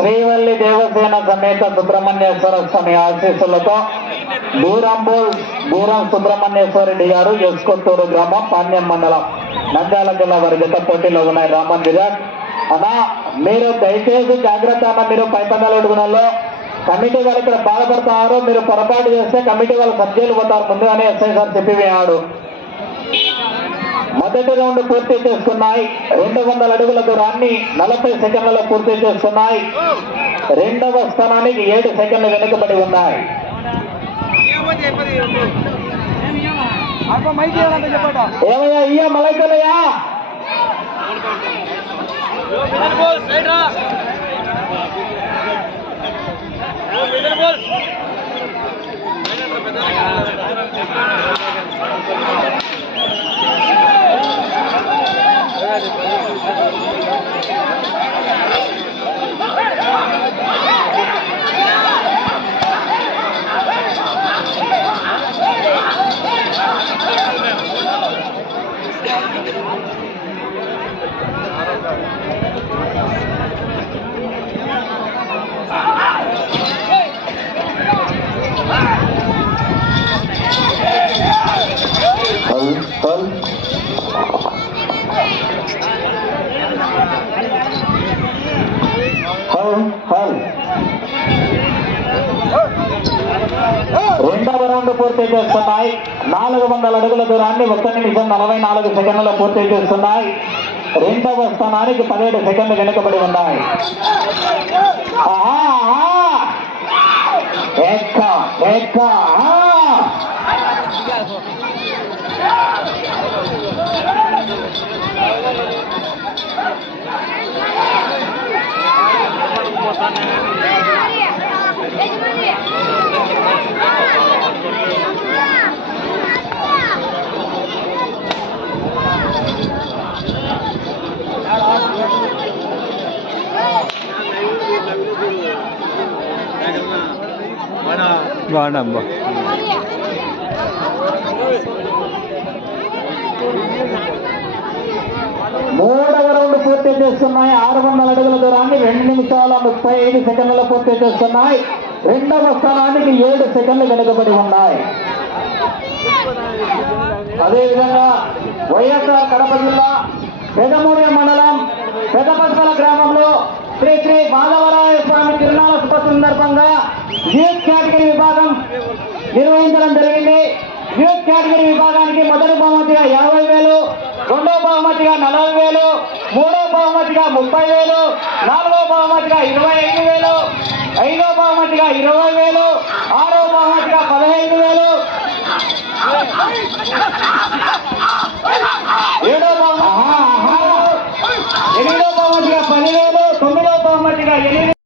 శ్రీవల్లి దేవసేన సమేత సుబ్రహ్మణ్యేశ్వర స్వామి ఆశీస్సులతో దూరం సుబ్రహ్మణ్యేశ్వరరెడ్డి గారు ఎస్కొత్తూరు గ్రామం పాణ్యం మండలం నంద్యాల జిల్లా వారి జత పోటీలో ఉన్నాయి. రామన్ విరాట్ అన్నా, మీరు దయచేసి జాగ్రత్త అన్న. మీరు పైపందాలు అడుగునాలో కమిటీ వాళ్ళు ఇక్కడ బాధపడుతున్నారు. మీరు పొరపాటు చేస్తే కమిటీ వాళ్ళు సబ్జెక్టులు పోతారు ముందుగానే ఎస్ఐ సార్ చెప్పి వేయాడు. మొదటి రౌండ్ పూర్తి చేసుకున్నాయి. 200 అడుగుల దూరాన్ని 40 సెకండ్లలో పూర్తి చేస్తున్నాయి. రెండవ స్థానానికి 7 సెకండ్లు వెనుకబడి ఉన్నాయి. ఏమయ్యా ఇయ్యా మలైకలయ్యా రెండవ రౌండ్ పూర్తి చేస్తున్నాయి. 400 అడుగుల దూరాన్ని 1 నిమిషం 44 సెకండ్లలో పూర్తి చేస్తున్నాయి. రెండవ స్థానానికి 17 సెకండ్లు వెనుకబడి ఉన్నాయి. వాడమ్మా మూడవ రౌండ్ పూర్తి చేస్తున్నాయి. 600 అడుగుల దూరాన్ని 2 నిమిషాల 35 సెకండ్లలో పూర్తి చేస్తున్నాయి. రెండవ స్థానానికి 7 సెకండ్లు వెనుకబడి ఉన్నాయి. అదేవిధంగా వైఎస్ఆర్ కడప జిల్లా పెదమూడి మండలం పెదపస్మల గ్రామంలో శ్రీ శ్రీ మాధవరాయ స్వామి తిరునాళ శుభ సందర్భంగా యూత్ కేటగిరీ విభాగం నిర్వహించడం జరిగింది. యూత్ కేటగిరీ విభాగానికి మొదటి బహుమతిగా 50,000, రెండో బహుమతిగా 40,000, మూడో బహుమతిగా 30,000, నాలుగో బహుమతిగా 25,000, ఐదో బహుమతిగా 20,000, ఆరో బహుమతిగా 15,000,